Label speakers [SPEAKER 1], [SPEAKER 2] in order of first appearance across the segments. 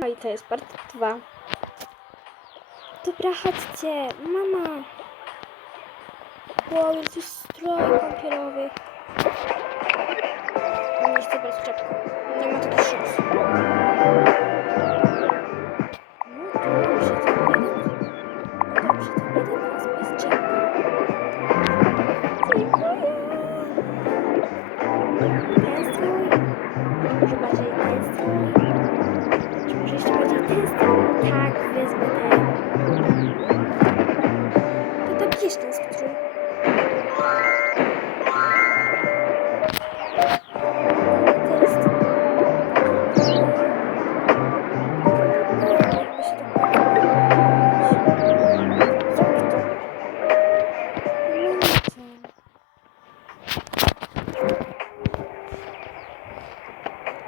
[SPEAKER 1] No i to jest part 2. Dobra, chodźcie. Mama. Wow, jest już strój kąpielowy. Nie chcę brać czapkę. Nie ma takich szans. To? No to...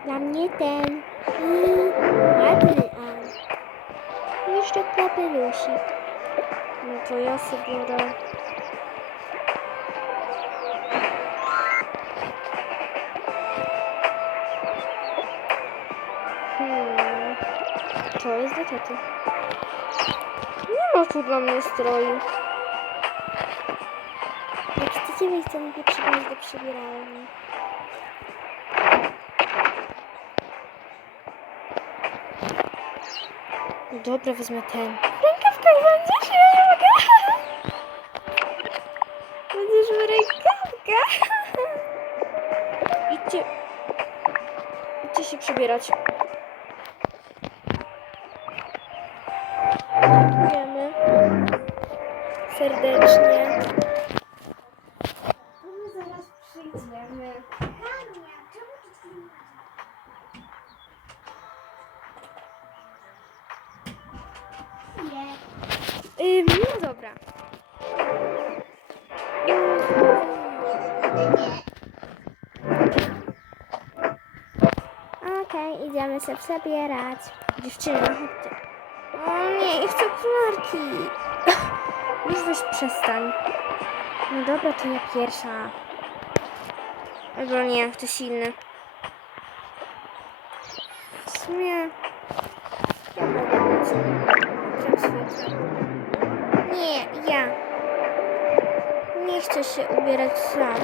[SPEAKER 1] Dla mnie ten. Mm, ładny, a jeszcze kapelusik. No to ja sobie biorę. Hmm. To jest do taty. Nie ma tu dla mnie stroju. Jak chcecie wyjść, to mogę przyjść do przebieralni. Dobra, wezmę ten. W rękawkach będziesz? W rękawkach. Idźcie. Idźcie się przebierać. Dziękujemy. Serdecznie. My zaraz przyjdziemy. Ym, no dobra. Okej, idziemy się przebierać. Dziewczyny, chodźcie. O nie, chcę okularki. Już weź przestań. No dobra, to ja pierwsza. Albo nie, ktoś inny. W sumie... Nie chcę się ubierać sam.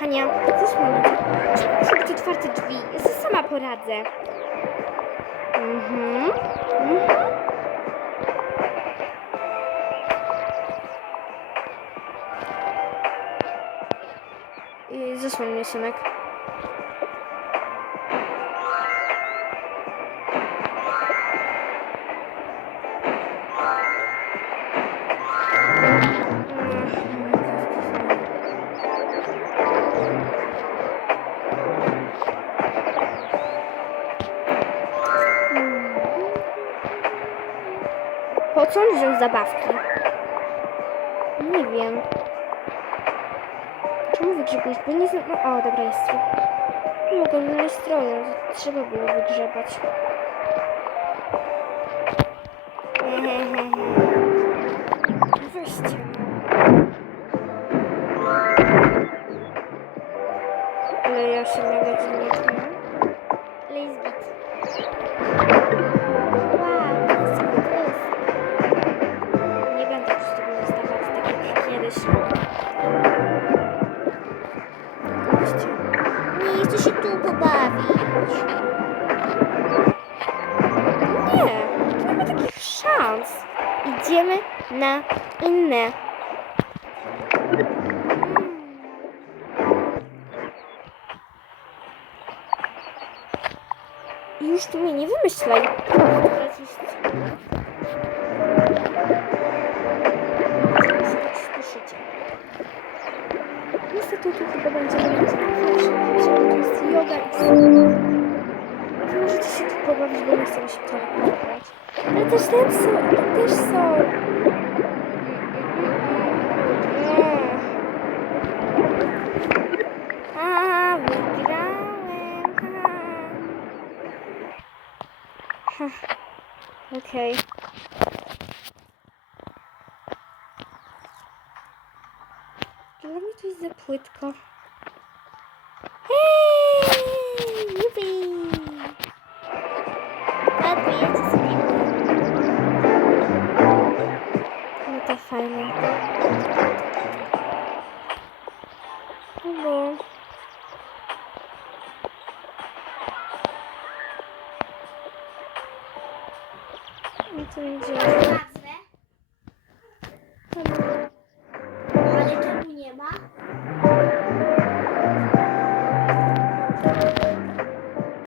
[SPEAKER 1] Hania, muszą być otwarte drzwi? Ja sama poradzę. Mhm. Mhm. I Zasłoń mnie, synek. Po co on wziął zabawki? Nie wiem. Czemu wygrzebujesz? Bo nie znam... No, o, dobra, jest strój. Nie mogę znaleźć stroju. Trzeba było wygrzebać. Weźcie. Ale ja się mega dziwnie czuję. Tak jak kiedyś. Nie, chcę się tu pobawić. Nie, nie ma takich szans. Idziemy na inne. I już tu mnie nie wymyślaj. Spieszycie. Niestety tu chyba będzie to jest yoga i. Wy możecie się tu pobawić, bo nie chcemy się trochę pobawić. Ale też tam są, też są. A, wygrałem. Ha. Okej. Dla mnie to jest za płytko. Hej! Jupi! Odbijecie sobie. No to fajne. No. No to idzie.